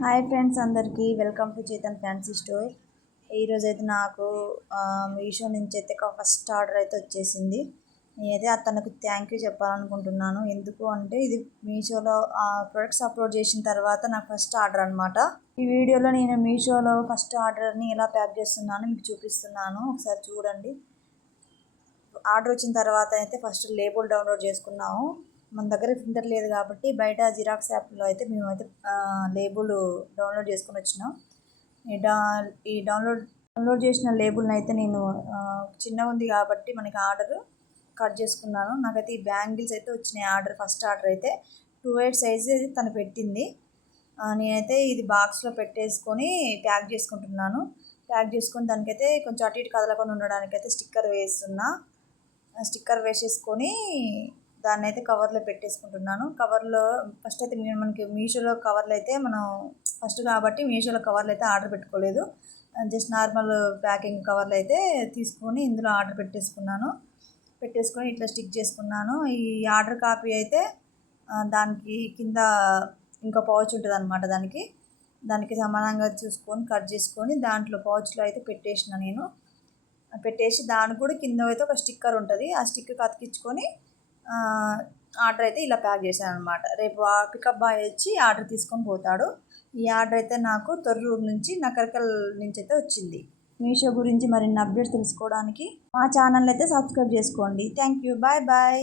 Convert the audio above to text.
Hi friends అందరికీ. Welcome to Chetan fancy store. ఈరోజు అయితే నాకు మీషో నుంచి అయితే ఫస్ట్ ఆర్డర్ అయితే వచ్చేసింది. నేనైతే అతనికి థ్యాంక్ యూ చెప్పాలనుకుంటున్నాను. ఎందుకు అంటే ఇది మీషోలో ప్రొడక్ట్స్ అప్లోడ్ చేసిన తర్వాత నాకు ఫస్ట్ ఆర్డర్ అనమాట ఈ వీడియోలో నేను మీషోలో ఫస్ట్ ఆర్డర్ని ఎలా ప్యాక్ చేస్తున్నాను మీకు చూపిస్తున్నాను. ఒకసారి చూడండి. ఆర్డర్ వచ్చిన తర్వాత అయితే ఫస్ట్ లేబుల్ డౌన్లోడ్ చేసుకున్నాము. మన దగ్గర ప్రింటర్ లేదు కాబట్టి బయట జిరాక్స్ యాప్లో అయితే మేము అయితే లేబుల్ డౌన్లోడ్ చేసుకుని వచ్చినాం. ఈ డా ఈ డౌన్లోడ్ డౌన్లోడ్ చేసిన లేబుల్ని అయితే నేను చిన్నగా ఉంది కాబట్టి మనకి ఆర్డర్ కట్ చేసుకున్నాను. నాకైతే ఈ బ్యాంగిల్స్ అయితే వచ్చినాయి ఆర్డర్ ఫస్ట్ ఆర్డర్ అయితే. టూ ఎయిట్ సైజ్ తను పెట్టింది. నేనైతే ఇది బాక్స్లో పెట్టేసుకొని ప్యాక్ చేసుకుంటున్నాను. ప్యాక్ చేసుకొని దానికైతే కొంచెం అటు ఇటు కదలకుండా ఉండడానికైతే స్టిక్కర్ వేస్తున్నా. స్టిక్కర్ వేసేసుకొని దాన్ని అయితే కవర్లో పెట్టేసుకుంటున్నాను. కవర్లో ఫస్ట్ అయితే మనకి మీషోలో కవర్లు అయితే మనం ఫస్ట్ కాబట్టి మీషోలో కవర్లు అయితే ఆర్డర్ పెట్టుకోలేదు. జస్ట్ నార్మల్ ప్యాకింగ్ కవర్లు అయితే తీసుకొని ఇందులో ఆర్డర్ పెట్టేసుకున్నాను. పెట్టేసుకొని ఇట్లా స్టిక్ చేసుకున్నాను. ఈ ఆర్డర్ కాపీ అయితే దానికి కింద ఇంకా పౌచ్ ఉంటుంది అనమాట దానికి. దానికి సమానంగా చూసుకొని కట్ చేసుకొని దాంట్లో పౌచ్లో అయితే పెట్టేసిన నేను. పెట్టేసి దానికి కూడా కింద అయితే ఒక స్టిక్కర్ ఉంటుంది. ఆ స్టిక్కర్ అతికించుకొని ఆర్డర్ అయితే ఇలా ప్యాక్ చేశాను అనమాట రేపు ఆ పికప్ బాయ్ వచ్చి ఆర్డర్ తీసుకొని పోతాడు. ఈ ఆర్డర్ అయితే నాకు తొర్రూరు నుంచి నకరకల్ నుంచి అయితే వచ్చింది. మీషో గురించి మరిన్ని అప్డేట్స్ తెలుసుకోవడానికి మా ఛానల్ అయితే సబ్స్క్రైబ్ చేసుకోండి. Thank you. Bye bye.